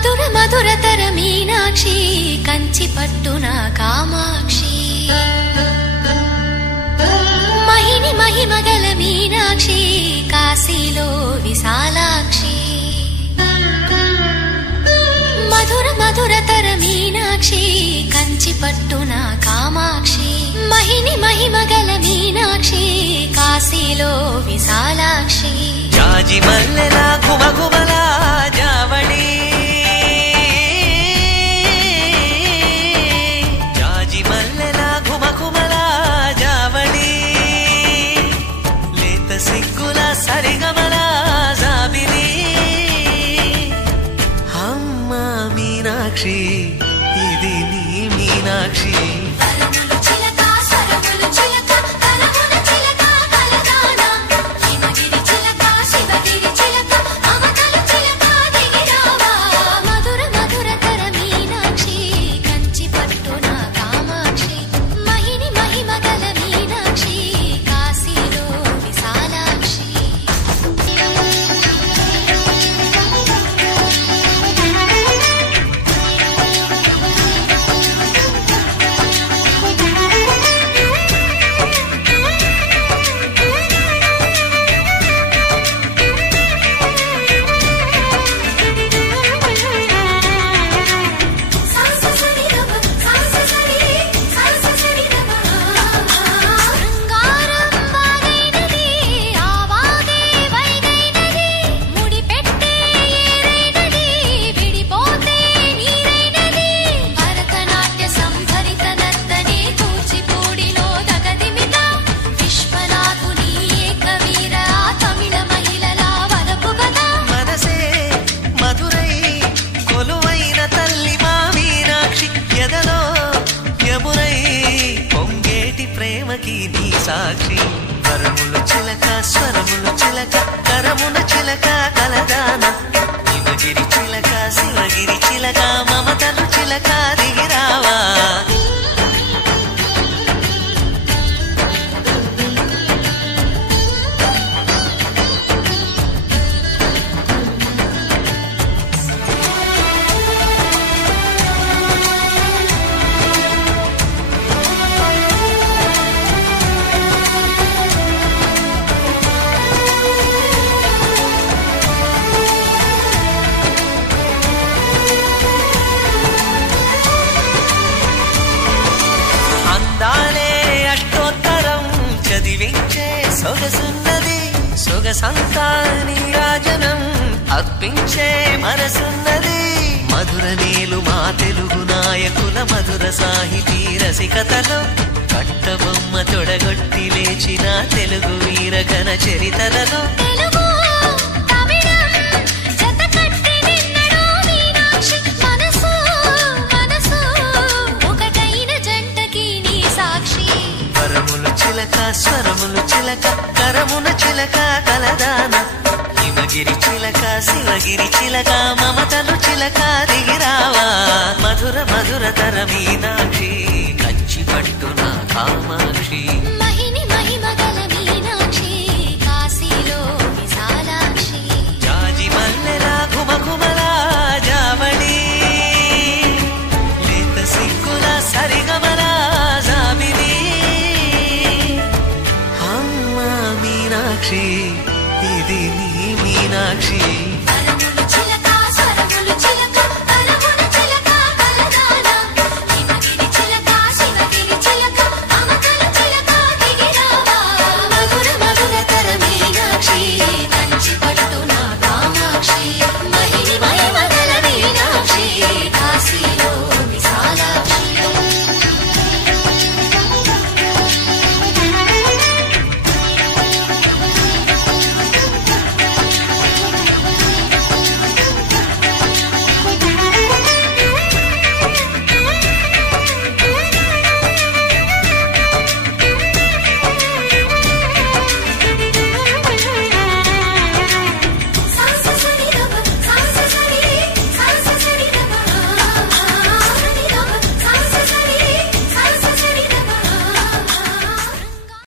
మధుర మధురతర మీనాక్షి కంచి పట్టున కామాక్షి మహిని మహిమగల మీనాక్షి కాశీలో విశాలాక్షి మధుర మధురతర మీనాక్షి కంచి పట్టున కామాక్షి మహిని మహిమగల మీనాక్షి కాశీలో విశాలాక్షి జాజి మల్లెల ఘుమఘుమల జావళి జాజి మల్లెల ఘుమఘుమల జావళి లేత సిగ్గుల సరిగమల జాబిలి అమ్మ మీనాక్షి ఇది నీ మీనాక్షి సాక్షి వరములు చిలక స్వరములు చిలక కరమున చిలక కలదాన హిమగిరి చిలక శివగిరి చిలక మమతలు చిలక దిగిరావా సొగసున్నది సొగసంతా నీరాజనం అర్పించే మనసున్నది మధుర నేలు మా తెలుగు నాయకుల మధుర సాహితీ రసికతలో కట్టబొమ్మ తొడగొట్టి లేచిన తెలుగు వీరఘన చరితలలో స్వరములు చిలక కరమున చిలక కలదాన హిమగిరి చిలక శివగిరి చిలక మమతలు చిలక దిగిరావా మధుర మధురతర మీనాక్షి కంచి పట్టున కామాక్షి